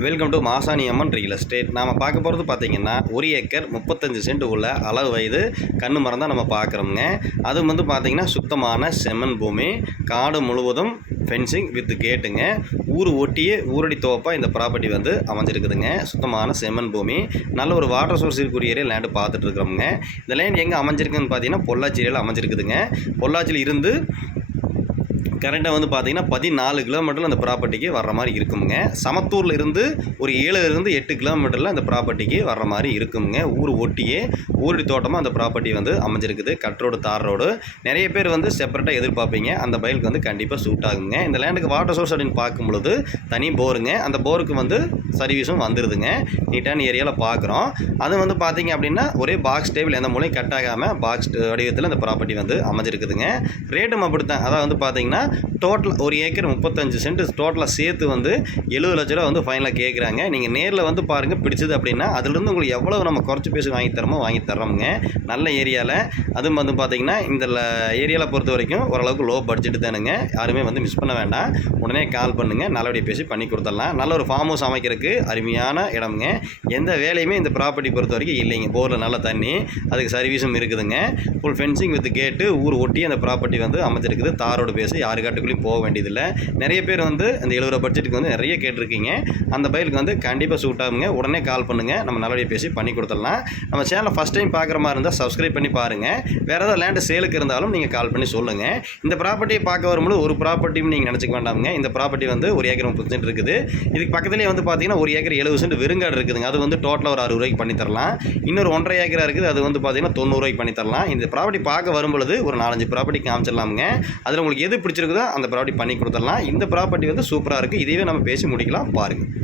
Welcome to Masani Amman real estate. நாம் பார்க்க போகிறது பார்த்திங்கன்னா 1 ஏக்கர் 35 சென்ட் உள்ள அளவு வயது கண்ணு மரம் தான் நம்ம பார்க்குறோங்க. அது வந்து பார்த்திங்கன்னா சுத்தமான செம்மண் பூமி, காடு முழுவதும் ஃபென்சிங் வித் கேட்டுங்க. ஊர் ஒட்டியே ஊரடி தோப்பாக இந்த ப்ராப்பர்ட்டி வந்து அமைஞ்சிருக்குதுங்க. சுத்தமான செம்மண் பூமி, நல்ல ஒரு வாட்டர் சோர்ஸ் இருக்கக்கூடிய ஏரியா லேண்டு பார்த்துட்ருக்குறோங்க. இந்த லேண்ட் எங்கே அமைஞ்சிருக்குன்னு பார்த்தீங்கன்னா பொள்ளாச்சி ஏரியாவில் அமைஞ்சிருக்குதுங்க. பொள்ளாச்சியில் இருந்து கரெக்டாக வந்து பார்த்திங்கன்னா 14 கிலோமீட்டரில் அந்த ப்ராப்பர்ட்டிக்கு வர்ற மாதிரி இருக்குங்க. சமத்தூரில் இருந்து ஒரு 7 to 8 கிலோமீட்டரில் அந்த ப்ராப்பர்ட்டிக்கு வர்ற மாதிரி இருக்குங்க. ஊர் ஒட்டியே ஊரடி தோட்டமாக அந்த ப்ராப்பர்ட்டி வந்து அமைஞ்சிருக்குது. கட் ரோடு, தார் ரோடு. நிறைய பேர் வந்து செப்பரேட்டாக எதிர்பார்ப்பீங்க. அந்த பயிலுக்கு வந்து கண்டிப்பாக சூட் ஆகுங்க. இந்த லேண்டுக்கு வாட்டர் சோர்ஸ் அப்படின்னு பார்க்கும்பொழுது தனி போருங்க. அந்த போருக்கு வந்து சர்வீஸும் வந்துடுதுங்க. நீட்டான ஏரியாவில் பார்க்குறோம். அது வந்து பார்த்திங்க அப்படின்னா ஒரே பாக்ஸ் டேபிள் எந்த மூலையும் கட் ஆகாமல் பாக்ஸ் வடிவத்தில் அந்த ப்ராப்பர்ட்டி வந்து அமைஞ்சிருக்குதுங்க. ரேட்டும் அப்படித்தான். அதாவது வந்து பார்த்திங்கன்னா டோட்டல் 1 ஏக்கர் 35 சென்ட் டோட்டலாக சேர்த்து வந்து 70 லட்ச ரூபா வந்து ஃபைனலாக கேட்குறாங்க. நீங்கள் நேரில் வந்து பாருங்கள், பிடிச்சது அப்படின்னா அதுலேருந்து உங்களுக்கு எவ்வளோ நம்ம குறைச்சி பேசி வாங்கி தரோமுங்க. நல்ல ஏரியாவில். அதுவும் வந்து பார்த்திங்கன்னா இந்த ஏரியாவில் பொறுத்த வரைக்கும் ஓரளவுக்கு லோ பட்ஜெட் தானுங்க. யாருமே வந்து மிஸ் பண்ண வேண்டாம். உடனே கால் பண்ணுங்கள், நல்லபடியாக பேசி பண்ணி கொடுத்துடலாம். நல்ல ஒரு ஃபார்ம் ஹவுஸ் அமைக்கிறதுக்கு அருமையான இடமுங்க. எந்த வேலையுமே இந்த ப்ராப்பர்ட்டி பொறுத்த வரைக்கும் இல்லைங்க. போரில் நல்ல தண்ணி, அதுக்கு சர்வீஸும் இருக்குதுங்க. ஃபுல் ஃபென்சிங் வித் கேட்டு ஊர் ஒட்டி அந்த ப்ராப்பர்ட்டி வந்து அமைச்சிருக்குது. தாரோடு பேசி காட்டுக்குள்ளேயும் போக வேண்டியதில்லை. நிறைய பேர் வந்து அந்த 70 ரூபா பட்ஜெட்டுக்கு வந்து நிறைய கேட்டிருக்கீங்க. அந்த பயிலுக்கு வந்து கண்டிப்பாக சூட் ஆகுங்க. உடனே கால் பண்ணுங்கள், நம்ம நல்லபடியாக பேசி பண்ணி கொடுத்துடலாம். நம்ம சேனலை ஃபஸ்ட் டைம் பார்க்குற மாதிரி இருந்தால் சப்ஸ்கிரைப் பண்ணி பாருங்கள். வேறு ஏதாவது லேண்டு சேலுக்கு இருந்தாலும் நீங்கள் கால் பண்ணி சொல்லுங்கள். இந்த ப்ராப்பர்ட்டியை பார்க்க வரும்போது ஒரு ப்ராப்பர்ட்டியும் நீங்கள் நினச்சிக்க வேண்டாமுங்க. இந்த ப்ராப்பர்ட்டி வந்து 1 ஏக்கர் 30 சென்ட் இருக்குது. இதுக்கு பக்கத்துலேயே வந்து பார்த்தீங்கன்னா 1 ஏக்கர் 70 சென்ட் வெறுங்காடு இருக்குதுங்க. அது வந்து டோட்டலாக ஒரு 60 ரூபாய்க்கு பண்ணி தரலாம். இன்னொரு 1.5 ஏக்கராக இருக்குது. அது வந்து பார்த்தீங்கன்னா 90 ரூபாய்க்கு பண்ணி தரலாம். இந்த ப்ராப்பர்ட்டி பார்க்க வரும்பொழுது ஒரு 4-5 ப்ராப்பர்ட்டி காமிச்சிடலாமுங்க. அதில் உங்களுக்கு எது பிடிச்சிருக்குதோ அந்த ப்ராப்பர்ட்டி பண்ணி கொடுத்துடலாம். இந்த ப்ராப்பர்ட்டி வந்து சூப்பராக இருக்குது. இதையே நம்ம பேசி முடிக்கலாம் பாருங்கள்.